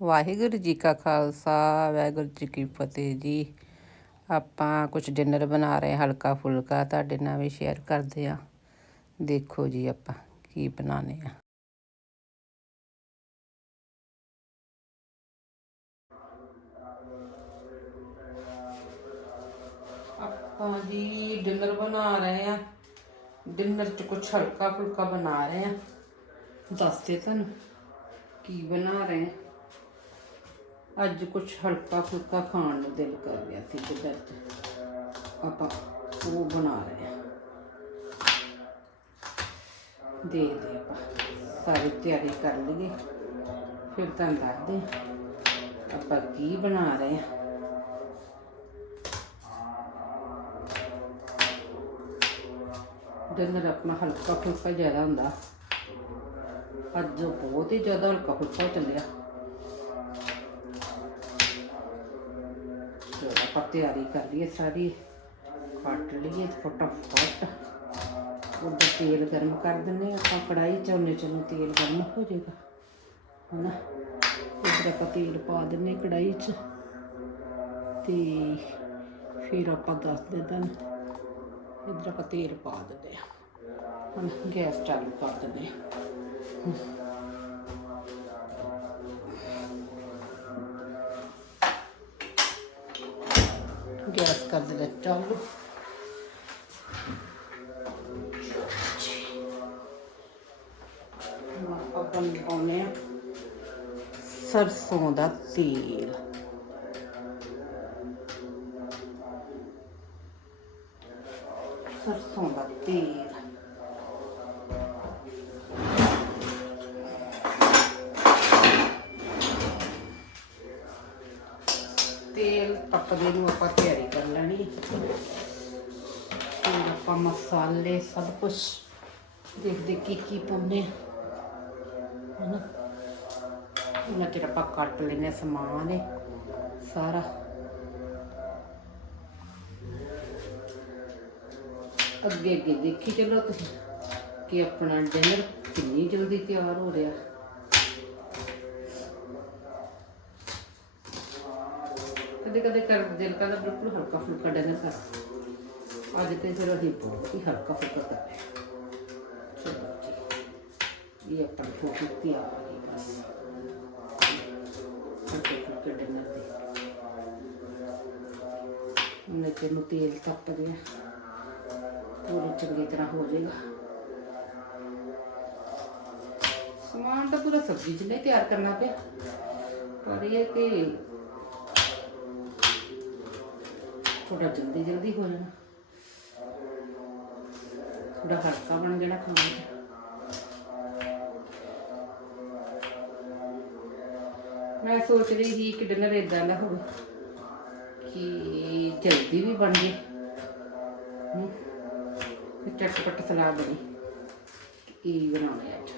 ਵਾਹਿਗੁਰੂ ਜੀ ਕਾ ਖਾਲਸਾ, ਵਾਹਿਗੁਰੂ ਜੀ ਕੀ ਫਤਿਹ ਜੀ। ਆਪਾਂ ਕੁਝ ਡਿਨਰ ਬਣਾ ਰਹੇ ਹਾਂ, ਹਲਕਾ ਫੁਲਕਾ, ਤੁਹਾਡੇ ਨਾਲ ਵੀ ਸ਼ੇਅਰ ਕਰਦੇ ਆ ਦੇਖੋ ਜੀ ਆਪਾਂ ਕੀ ਬਣਾਉਣੇ ਆ ਆਪਾਂ ਜੀ ਡਿਨਰ ਬਣਾ ਰਹੇ ਆ ਡਿਨਰ ਚ ਕੁਝ ਹਲਕਾ ਫੁਲਕਾ ਬਣਾ ਰਹੇ ਆ ਦੱਸਦੇ ਤੁਹਾਨੂੰ ਕੀ ਬਣਾ ਰਹੇ ਆ ਅੱਜ ਕੁਝ ਹਲਕਾ ਫੁਲਕਾ ਖਾਣ ਨੂੰ ਦਿਲ ਕਰ ਗਿਆ ਸੀ ਡਿਨਰ ਚ ਆਪਾਂ ਉਹ ਬਣਾ ਰਹੇ ਹਾਂ। ਦੇ ਦੇ ਆਪਾਂ। ਸਾਰੀ ਤਿਆਰੀ ਕਰ ਲਈਏ। ਫਿਰ ਤੁਹਾਨੂੰ ਦੱਸਦੇ ਹਾਂ ਆਪਾਂ ਕੀ ਬਣਾ ਰਹੇ ਹਾਂ। ਡਿਨਰ ਆਪਣਾ ਹਲਕਾ ਫੁਲਕਾ ਜ਼ਿਆਦਾ ਹੁੰਦਾ। ਅੱਜ ਬਹੁਤ ਹੀ ਜ਼ਿਆਦਾ ਹਲਕਾ ਫੁਲਕਾ ਚੱਲਿਆ। ਆਪਾਂ ਤਿਆਰੀ ਕਰ ਲਈਏ ਸਾਰੀ। ਕੱਟ ਲਈਏ ਫਟਾਫਟ। ਉਹਦਾ ਤੇਲ ਗਰਮ ਕਰ ਦਿੰਨੇ ਆਪਾਂ। ਕੜਾਈ ਚ ਉਹਨੇ ਚੋਂ ਤੇਲ ਗਰਮ ਹੋ ਜਾਏਗਾ। ਹਨਾ? ਇਧਰ ਆਪਾਂ ਤੇਲ ਪਾ ਦਿੰਨੇ ਕੜਾਈ ਚ। ਤੇ ਫਿਰ ਆਪਾਂ ਦੱਸ ਦੇ ਤੁਹਾਨੂੰ ਇਧਰ ਆਪਾਂ ਤੇਲ ਪਾ ਦਿੰਦੇ ਆ ਹੁਣ ਗੈਸ ਚਾਲੂ ਕਰ ਦਿੰਦੇ ਆ ਗੈਸ ਕਰ ਦਿੰਦੇ ਚਾਲੂ। ਆਪਾਂ ਪਾਉਨੇ ਆ ਸਰਸੋਂ ਦਾ ਤੇਲ। ਸਰਸੋਂ ਦਾ ਤੇਲ। ਤੇਲ ਤਪਦੇ ਨੂੰ ਆਪਾਂ ਤਿਆਰੀ ਕਰ ਲੈਣੀ ਫਿਰ ਆਪਾਂ ਮਸਾਲੇ ਸਭ ਕੁਝ ਦੇਖਦੇ ਕੀ ਕੀ ਪਾਉਨੇ ਆ ਹਨਾ? ਉਹਨਾਂ ਚਿਰ ਆਪਾਂ ਕੱਟ ਲੈਨੇ ਸਮਾਨ ਇਹ ਸਾਰਾ। ਅੱਗੇ ਅੱਗੇ ਦੇਖੀ ਚਲੋ ਤੁਸੀਂ ਕਿ ਆਪਣਾ ਡਿਨਰ ਕਿੰਨੀ ਜਲਦੀ ਤਿਆਰ ਹੋ ਰਿਹਾ। ਕਦੇ ਕਦੇ ਕਰ ਦਿਲ ਕਰਦਾ, ਬਿਲਕੁਲ ਹਲਕਾ ਫੁਲਕਾ ਡਿਨਰ ਕਰ ਅੱਜ ਤੇ ਫਿਰ ਅਸੀਂ ਹੀ ਹਲਕਾ ਫੁਲਕਾ ਕਰ ਚਲੋ ਜੀ। ਇਹ ਆਪਣਾ ਹੋ ਕੇ ਤਿਆਰ ਬਸ। ਹਲਕੇ ਫੁਲਕੇ ਡਿਨਰ ਦੇ। ਉਹਨੇ ਤੇ ਨੂੰ ਤੇਲ ਤੱਪ ਗਿਆ ਪੂਰੀ ਚੰਗੀ ਤਰ੍ਹਾਂ ਹੋ ਜਾਏਗਾ। ਸਮਾਨ ਤਾਂ ਪੂਰਾ ਸਬਜ਼ੀ ਚ ਨਹੀਂ ਤਿਆਰ ਕਰਨਾ ਪਿਆ। ਪਰ ਇਹ ਕਿ ਥੋੜਾ ਜਲਦੀ ਜਲਦੀ ਹੋ ਜਾਣਾ। ਥੋੜਾ ਹਲਕਾ ਬਣ ਜਾਣਾ ਖਾਣ। ਮੈਂ ਸੋਚ ਰਹੀ ਸੀ ਕਿ ਡਿਨਰ ਇਦਾਂ ਦਾ ਹੋਵੇ ਕਿ ਜਲਦੀ ਵੀ ਬਣ ਜੇ। ਹਮ, ਤੇ ਚਟਪਟ ਸਲਾਦ ਬਣੀ ਕੀ ਬਣਾਉਣੇ ਅੱਜ?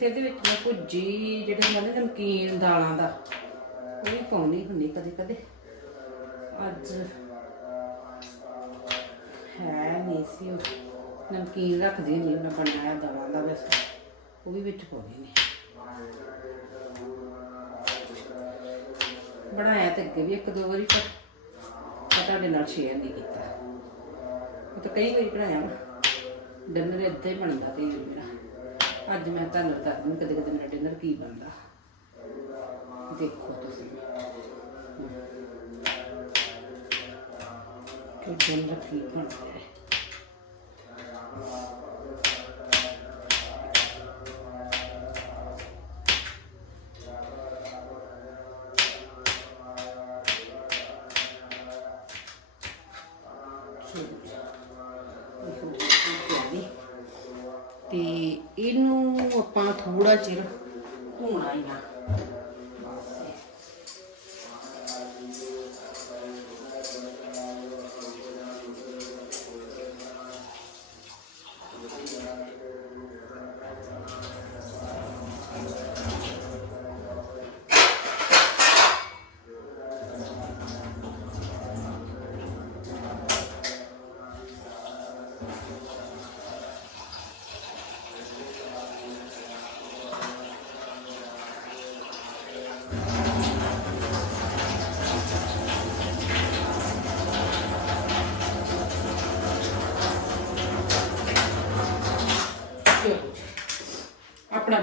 ਵੈਸੇ ਇਹਦੇ ਵਿੱਚ ਮੈਂ ਭੁੱਜੀ, ਜਿਹੜੇ ਹੁੰਦੇ ਨਮਕੀਨ ਦਾਲਾਂ ਦਾ, ਉਹ ਵੀ ਪਾਉਣੀ ਹੁੰਦੀ ਕਦੇ ਕਦੇ। ਅੱਜ ਹੈ ਨਹੀਂ ਸੀ ਉਹ। ਨਮਕੀਨ ਰੱਖਦੀ ਨਹੀਂ ਉਹਨਾਂ ਬਣਾਇਆ ਦਾਲਾਂ ਦਾ ਵੈਸੇ। ਉਹ ਵੀ ਵਿੱਚ ਪਾਉਣੀ ਨਹੀਂ ਬਣਾਇਆ ਤੇ ਅੱਗੇ ਵੀ ਇੱਕ ਦੋ ਵਾਰੀ, ਪਰ ਮੈਂ ਤੁਹਾਡੇ ਨਾਲ ਸ਼ੇਅਰ ਨਹੀਂ ਕੀਤਾ। ਉਹ ਤਾਂ ਕਈ ਵਾਰੀ ਬਣਾਇਆ ਨਾ ਡਿਨਰ ਇੱਦਾਂ ਹੀ ਬਣਦਾ ਤੇ ਮੇਰਾ। ਅੱਜ ਮੈਂ ਤੁਹਾਨੂੰ ਦੱਸ ਦੂੰ ਕਦੇ ਕਦੇ ਮੇਰਾ ਡਿਨਰ ਕੀ ਬਣਦਾ। ਦੇਖੋ ਤੁਸੀਂ। ਕਿ ਡਿਨਰ ਕੀ ਬਣਦਾ ਹੈ। ਤੇ ਇਹਨੂੰ ਆਪਾਂ ਥੋੜਾ ਚਿਰ ਭੁੰਨਾ ਹੀ ਆ।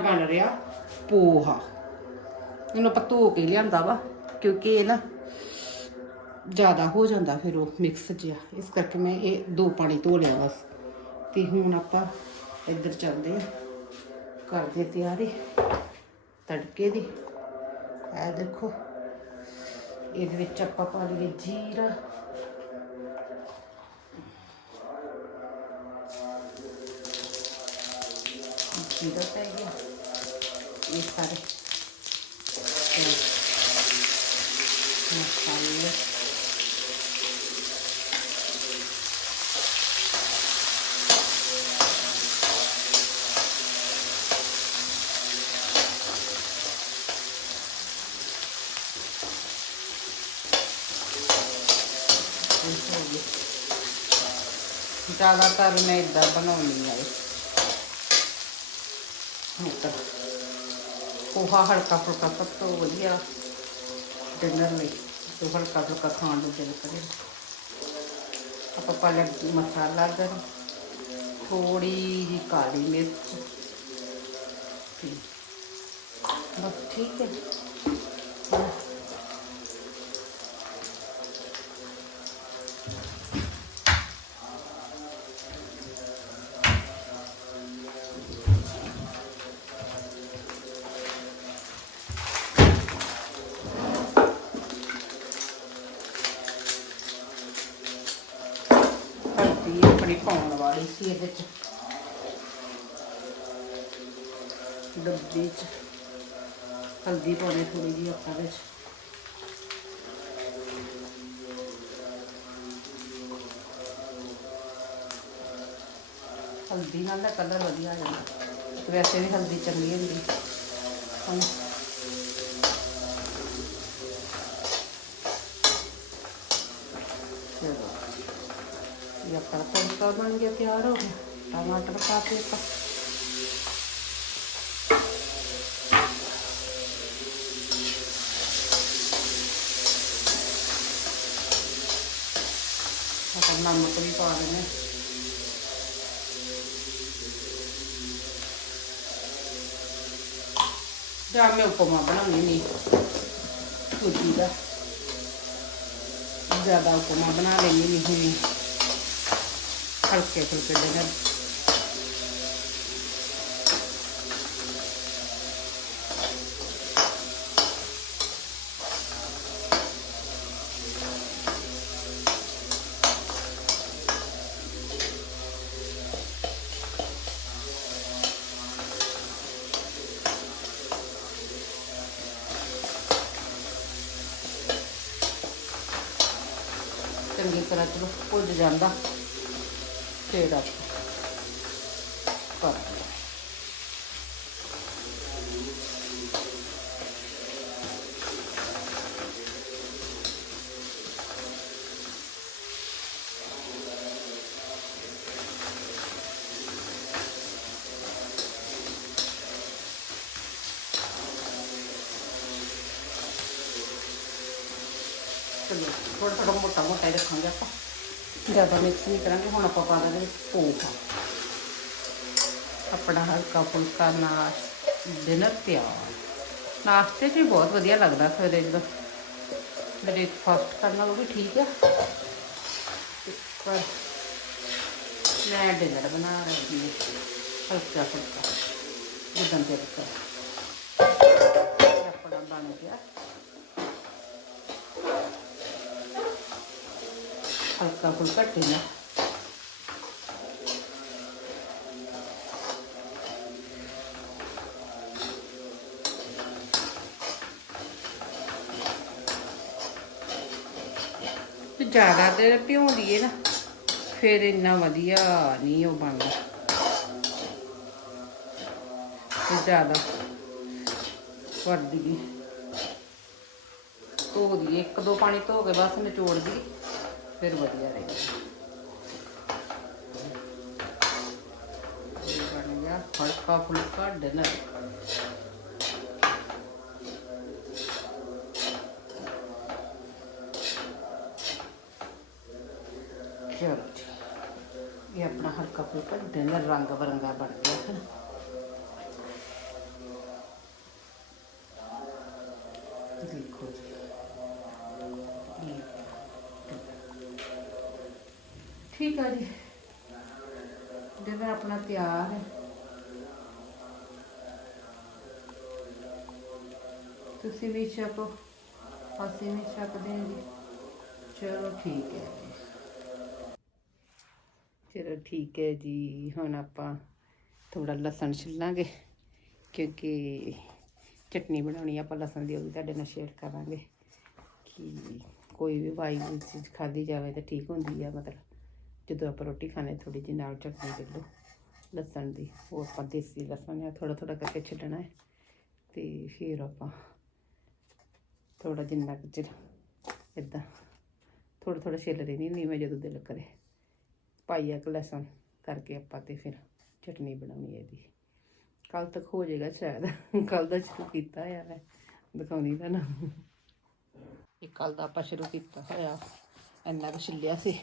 ਬਣ ਰਿਹਾ ਪੋਹਾ। ਇਹਨੂੰ ਆਪਾਂ ਧੋ ਕੇ ਲਿਆਂਦਾ ਵਾ, ਕਿਉਂਕਿ ਇਹ ਨਾ ਜ਼ਿਆਦਾ ਹੋ ਜਾਂਦਾ ਫਿਰ ਉਹ ਮਿਕਸ ਜਿਹਾ। ਇਸ ਕਰਕੇ ਮੈਂ ਇਹ ਦੋ ਪਾਣੀ ਧੋ ਲਿਆ ਬਸ। ਤੇ ਹੁਣ ਆਪਾਂ ਇੱਧਰ ਚੱਲਦੇ ਆ ਕਰਦੇ ਤਿਆਰੀ, ਤੜਕੇ ਦੀ। ਇਹ ਦੇਖੋ, ਇਹਦੇ ਵਿੱਚ ਆਪਾਂ ਪਾ ਲਈਏ ਜੀਰਾ। ਜੀਰਾ ਪੈ ਗਿਆ। ਇਹ ਸਾਰੇ ਤੇ ਮਸਾਲੇ ਇਹ ਹੋ ਗਏ। ਜ਼ਿਆਦਾਤਰ ਮੈਂ ਇਦਾਂ ਬਣਾਉਣੀ ਆ ਇਹ ਮਤਲਬ ਪੋਹਾ ਹਲਕਾ ਫੁਲਕਾ ਸਭ ਤੋਂ ਵਧੀਆ ਡਿਨਰ ਲਈ, ਜੋ ਹਲਕਾ ਫੁਲਕਾ ਖਾਣ ਨੂੰ ਦਿਲ ਕਰੇ। ਆਪਾਂ ਪਾ ਲਿਆ ਮਸਾਲਾ ਗਰਮ ਥੋੜੀ ਜਿਹੀ ਕਾਲੀ ਮਿਰਚ ਬਸ ਠੀਕ ਹੈ। ਡੱਬੇ ਚ। ਹਲਦੀ ਪਾਉਣੀ ਥੋੜੀ ਜਿਹੀ ਆਪਾਂ ਵਿੱਚ। ਹਲਦੀ ਨਾਲ ਦਾ ਕਲਰ ਵਧੀਆ ਆ ਜਾਂਦਾ। ਵੈਸੇ ਵੀ ਹਲਦੀ ਚੰਗੀ ਹੁੰਦੀ। ਹੁਣ ਚਲੋ। ਇਹ ਆਪਣਾ ਤੜਕਾ ਬਣ ਗਿਆ, ਤਿਆਰ ਹੋ ਗਿਆ। ਟਮਾਟਰ ਪਾ ਕੇ ਆਪਾਂ ਆਪਾਂ ਨਮਕ ਵੀ ਪਾ ਦੇਣਾ ਜਾਂ ਮੈਂ ਉਪਮਾ ਬਣਾਉਣੀ ਨਹੀਂ। ਸੂਜੀ ਦਾ। ਜ਼ਿਆਦਾ ਉਪਮਾ ਬਣਾ ਲੈਣੀ ਨਹੀਂ ਹਲਕੇ ਫੁਲਕੇ ਦੇ ਨਾਲ ਤਰ੍ਹਾਂ ਚਲੋ ਭੁੱਜ ਜਾਂਦਾ। ਫਿਰ ਆਪਾਂ ਥੋੜਾ ਥੋੜਾ ਮੋਟਾ ਮੋਟਾ ਹੀ ਰੱਖਾਂਗੇ ਆਪਾਂ। ਜ਼ਿਆਦਾ ਮਿਕਸ ਨਹੀਂ ਕਰਾਂਗੇ, ਹੁਣ ਆਪਾਂ ਪਾ ਦਾਂਗੇ ਪੋਹਾ ਆਪਣਾ ਹਲਕਾ ਫੁਲਕਾ ਨਾਸ਼ ਡਿਨਰ ਤਿਆਰ। ਨਾਸ਼ਤੇ 'ਚ ਵੀ ਬਹੁਤ ਵਧੀਆ ਲੱਗਦਾ ਸਵੇਰੇ ਜਦੋਂ ਬ੍ਰੇਕਫਾਸਟ ਕਰਨਾ ਉਹ ਵੀ ਠੀਕ ਆ। ਪਰ ਮੈਂ ਡਿਨਰ ਬਣਾ ਰਹੀ ਹਾਂ। ਹਲਕਾ ਫੁਲਕਾ, ਜਿੱਦਾਂ ਤੇ ਹਲਕਾ ਫੁਲਕਾ ਟਿਨਾ ਤੇ ਜ਼ਿਆਦਾ ਦੇਰ ਭਿਉਂ ਲਈਏ ਨਾ, ਫਿਰ ਇੰਨਾ ਵਧੀਆ ਨਹੀਂ ਉਹ ਬਣਦਾ। ਤੇ ਜ਼ਿਆਦਾ ਕਰ ਦਈਏ ਧੋ ਦਈਏ, ਇੱਕ ਦੋ ਪਾਣੀ ਧੋ ਕੇ ਬਸ ਨਿਚੋੜ ਦਈਏ। फिर बढ़िया रहेगा। बन गया हल्का फुल्का डिनर चलो ये अपना हल्का फुल्का डिनर रंग बिरंगा बन गया। है ना ਠੀਕ ਆ ਜੀ। ਡਿਨਰ ਆਪਣਾ ਤਿਆਰ ਹੈ। ਤੁਸੀਂ ਵੀ ਛਕੋ। ਅਸੀਂ ਵੀ ਛਕਦੇ ਹਾਂ ਜੀ। ਚਲੋ ਠੀਕ ਹੈ ਜੀ। ਚਲੋ ਠੀਕ ਹੈ ਜੀ। ਹੁਣ ਆਪਾਂ ਥੋੜਾ ਲਸਣ ਛਿੱਲਾਂਗੇ। ਕਿਉਂਕਿ ਚਟਨੀ ਬਣਾਉਣੀ ਆ, ਆਪਾਂ ਲਸਣ ਦੀ ਉਹ ਵੀ ਤੁਹਾਡੇ ਨਾਲ ਸ਼ੇਅਰ ਕਰਾਂਗੇ। ਕਿ ਕੋਈ ਵੀ ਵਾਈ ਚੀਜ਼ ਖਾਧੀ ਜਾਵੇ ਤਾਂ ਠੀਕ ਹੁੰਦੀ ਆ ਮਤਲਬ। ਜਦੋਂ ਆਪਾਂ ਰੋਟੀ ਖਾਣੇ ਥੋੜੀ ਜਿਹੀ ਨਾਲ ਚਟਨੀ ਦੇ ਲਓ, ਲਸਣ ਦੀ, ਉਹ ਆਪਾਂ ਦੇਸੀ ਲਸਣ ਆ ਥੋੜਾ ਥੋੜਾ ਕਰਕੇ ਛਿੱਲਣਾ ਹੈ ਤੇ ਫਿਰ ਆਪਾਂ ਥੋੜਾ ਜਿੰਨਾ ਕੁ ਚਿਰ ਇਦਾਂ ਥੋੜਾ ਥੋੜਾ ਛਿੱਲ ਰਹੀ ਨਹੀਂ ਮੈਂ ਜਦੋਂ ਦਿਲ ਕਰੇ ਪਾਈਆ ਕੁ ਲਸਣ ਕਰਕੇ ਆਪਾਂ ਤੇ ਫਿਰ ਚਟਨੀ ਬਣਾਉਣੀ ਹੈ ਇਹਦੀ। ਕੱਲ ਤੱਕ ਹੋ ਜਾਏਗਾ ਸ਼ਾਇਦ ਕੱਲ ਦਾ ਸ਼ੁਰੂ ਕੀਤਾ ਹੋਇਆ ਮੈਂ, ਦਿਖਾਉਣੀ ਤਾਂ ਨਾ ਇਹ ਕੱਲ ਦਾ ਆਪਾਂ ਸ਼ੁਰੂ ਕੀਤਾ ਹੋਇਆ, ਇੰਨਾ ਕੁ ਛਿੱਲਿਆ ਸੀ।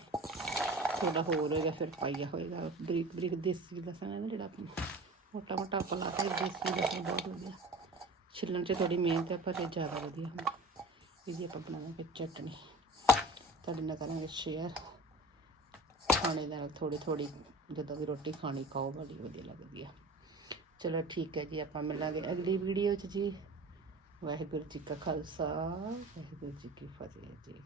ਥੋੜਾ ਹੋਰ ਹੋਏਗਾ, ਫਿਰ ਪਾਈਆ ਹੋਏਗਾ। ਬਰੀਕ ਬਰੀਕ ਦੇਸੀ ਲਸਣ ਹੈ ਨਾ ਜਿਹੜਾ ਆਪਣਾ ਮੋਟਾ ਮੋਟਾ ਆਪਾਂ ਲਾ ਕੇ ਦੇਸੀ ਲਸਣ ਬਹੁਤ ਵਧੀਆ। ਛਿੱਲਣ 'ਚ ਥੋੜੀ ਮਿਹਨਤ ਹੈ ਪਰ ਇਹ ਜ਼ਿਆਦਾ ਵਧੀਆ ਹੁੰਦਾ। ਇਹਦੀ ਆਪਾਂ ਬਣਾਵਾਂਗੇ ਚਟਣੀ ਤੁਹਾਡੇ ਨਾਲ ਕਰਾਂਗੇ ਸ਼ੇਅਰ ਖਾਣੇ ਦੇ ਨਾਲ ਥੋੜੀ ਥੋੜੀ ਜਦੋਂ ਵੀ ਰੋਟੀ ਖਾਣੀ ਖਾਓ ਬੜੀ ਵਧੀਆ ਲੱਗਦੀ ਆ। ਚਲੋ ਠੀਕ ਹੈ ਜੀ, ਆਪਾਂ ਮਿਲਾਂਗੇ ਅਗਲੀ ਵੀਡੀਓ 'ਚ ਜੀ। ਵਾਹਿਗੁਰੂ ਜੀ ਕਾ ਖਾਲਸਾ, ਵਾਹਿਗੁਰੂ ਜੀ ਕੀ ਫਤਿਹ ਜੀ।